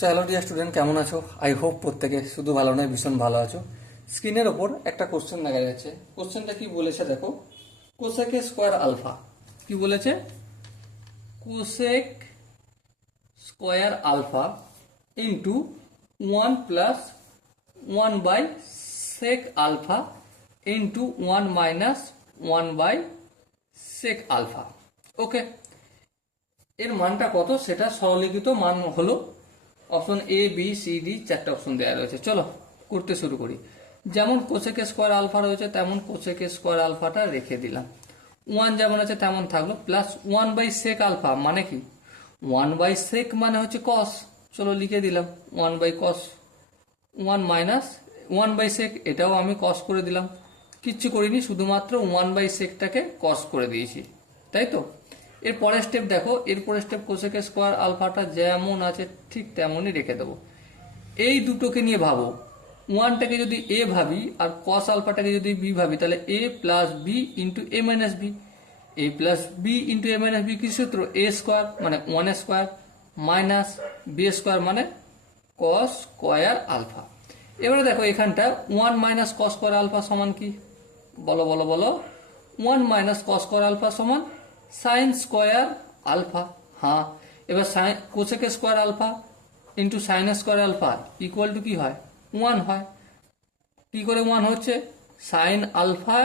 Hello dear student, কেমন আছো? I hope প্রত্যেকে শুধু ভালো নয়, ভীষণ ভালো আছো। স্ক্রিনের ওপর একটা কোশ্চেন দেখা যাচ্ছে। কোশ্চেনটা কি বলেছে দেখো, কোসেক স্কোয়ার আলফা। কি বলেছে? Cosec square alpha into 1 + 1/sec alpha into 1 - 1/sec alpha. Okay, এর মানটা কত সেটা সরলীকৃত মান হলো option A B C D, চারটে অপশন দেওয়া রয়েছে। চলো করতে শুরু করি। যেমন কোসেক স্কোয়ার আলফা রয়েছে তেমন কোসেক স্কোয়ার আলফাটা রেখে দিলাম। 1 যেমন আছে তেমন থাকলো, প্লাস 1/sec আলফা মানে কি? 1/sec মানে হচ্ছে কস। চলো লিখে দিলাম 1/cos। 1 - 1/sec এটাও আমি কস করে দিলাম। কিচ্ছু করিনি, শুধুমাত্র 1/secটাকে কস করে দিয়েছি, তাই তো? এর পরের স্টেপ দেখো, এর পরের স্টেপ কোসেক স্কোয়ার আলফাটা যেমন আছে ঠিক তেমনই রেখে দেবো। এই দুটোকে নিয়ে ভাবো, 1টাকে যদি এ ভাবি আর কস আলফাটাকে যদি বি ভাবি, তাহলে a + b into a - b। a + b into a - b কি সূত্র? a স্কোয়ার মানে 1 স্কোয়ার মাইনাস b স্কোয়ার মানে কস স্কোয়ার আলফা। এবারে দেখো এখানটা 1 - cos স্কোয়ার আলফা সমান কি? বলো বলো বলো। 1 - cos স্কোয়ার আলফা সমান সাইন স্কোয়ার আলফা। হ্যাঁ, এবার cosec square alpha into sine square alpha equal to কি হয়? 1 হয়। কি করে 1 হচ্ছে? Sine alpha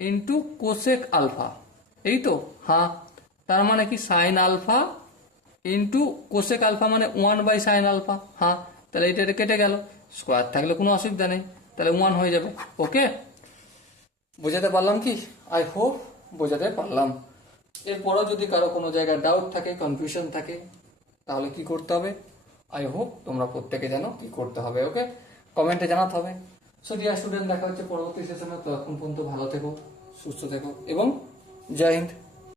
into cosec alpha, এই তো? হ্যাঁ, তার মানে কি sine alpha into cosec alpha মানে 1/sin আলফা। হ্যাঁ, তাহলে এটা কেটে গেল, স্কোয়ার থাকলে কোনো অসুবিধা নেই, তাহলে 1 হয়ে যাবে। ওকে, বোঝাতে পারলাম কি? আই হোপ বোঝাতে পারলাম। এরপরও যদি কারো কোনো জায়গায় ডাউট থাকে, কনফিউশন থাকে, তাহলে কি করতে হবে? আই হোপ তোমরা প্রত্যেকে জানো কি করতে হবে। ওকে, কমেন্টে জানাতে হবে। সো ডিয়ার স্টুডেন্ট, দেখা হচ্ছে পরবর্তী সেশনে। ততক্ষণ পর্যন্ত ভালো থেকো, সুস্থ থেকো এবং জয় হিন্দ।